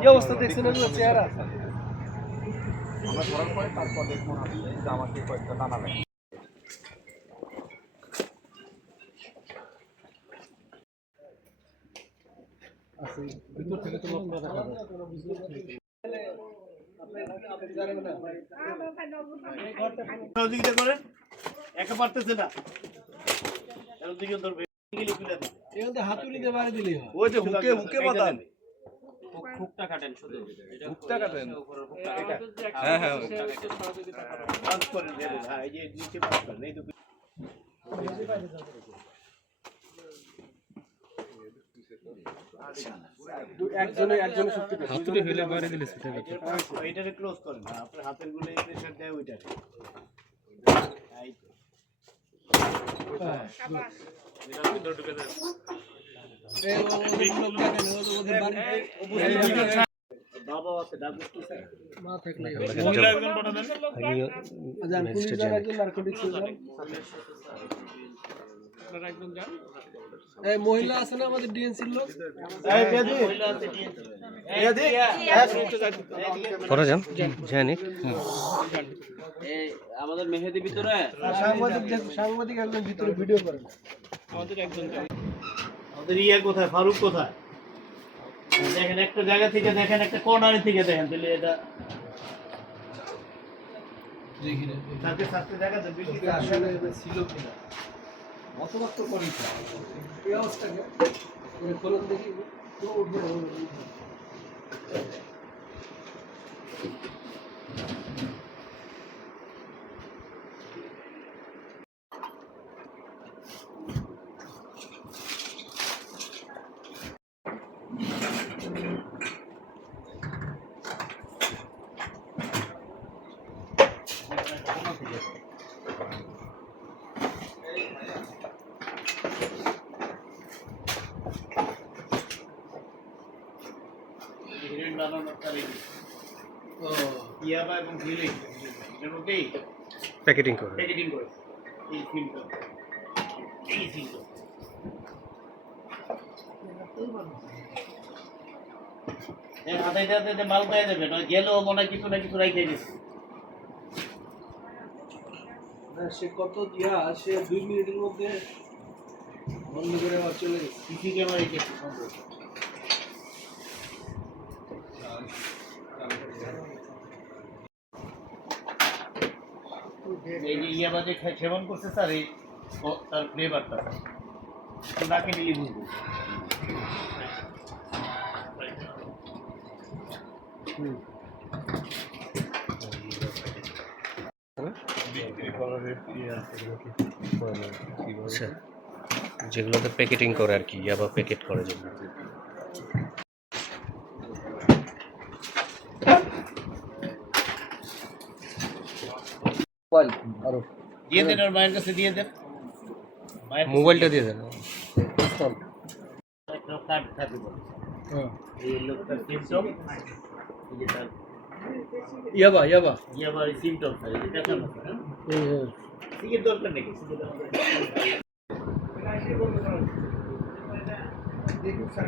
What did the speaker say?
কি অবস্থা দেখছেন চেহারা? আমরা ধরার পরে তারপর দেখুন আমাকে কয়েকটা দানা লাগে। ভিতর থেকে তো লোক দেখা যায়। পারতেছে না হাতুড়ি দিয়ে বাড়ি দিলেই হয়। ওই যে হুকে হুকে বাঁধান, হুকটা কাটেন শুধু, হুকটা কাটেন। হ্যাঁ হ্যাঁ একজনের শক্তি হাতুড়ি হইলে বাড়ি দিলে সেটা এইটারে ক্লোজ করেন না, আপনার হাতের গুলো প্রেসার দেয় ওইটারে। এই তো শাবাশ, এটা ভিতর ঢুকে যায়। বাবা আছে ডাক্তার স্যার মা থাকলে মহিলা একজন পাঠাবেন, জান পুলিশ যারা একজন নারকোটিক্স যান, আপনারা একজন যান। এই মহিলা আছে না আমাদের ডিএনসি এর লোক, এই বেদি মহিলা আছে ডিএনসি বেদি পরে যান জানি এই আমাদের মেহেদি ভিতরে সাংবাদিক একজন ভিতরে ভিডিও করেন। আমাদের একজন যান। আমাদের ইয়া কোথায়, ফারুক কোথায়? দেখেন একটা জায়গা থেকে দেখেন, একটা কর্নারে থেকে দেখেন, তাহলে এটা তাকে সাথে জায়গা তো বিল্ডিং আসলে ছিল কিনা মতবাদ তো করি এই অবস্থাকে খোলন দেখি তো উঠবে না। প্যাকেটিং করে মাল পাই দেবে গেলেও মনে হয় কিছু না কিছু রাইখে গেছে। সে কত দিয়া সে 2 মিনিটের মধ্যে বন্ধ করে আবার চলে গেছে। সিসি ক্যামেরা গেছে সম্ভব। এই যে ইয়াবাদে সেবন করছে স্যার, এই তার ফ্লেভারটা নাকে নিলে বুঝবো। আচ্ছা, যেগুলোতে প্যাকেটিং করে আর কি, ইয়াবা প্যাকেট করে যেগুলো। দিয়ে দেন, ওর মায়ের কাছে দিয়ে দেন, মোবাইলটা দিয়ে দেন। কার্ড থাকে বলে এই লোকটার সিমটম, এই যে তার ইয়াবা ইয়াবা ইয়াবার সিমটম থাকে, এটা কেন সিগের দরকার নেই। দেখুন স্যার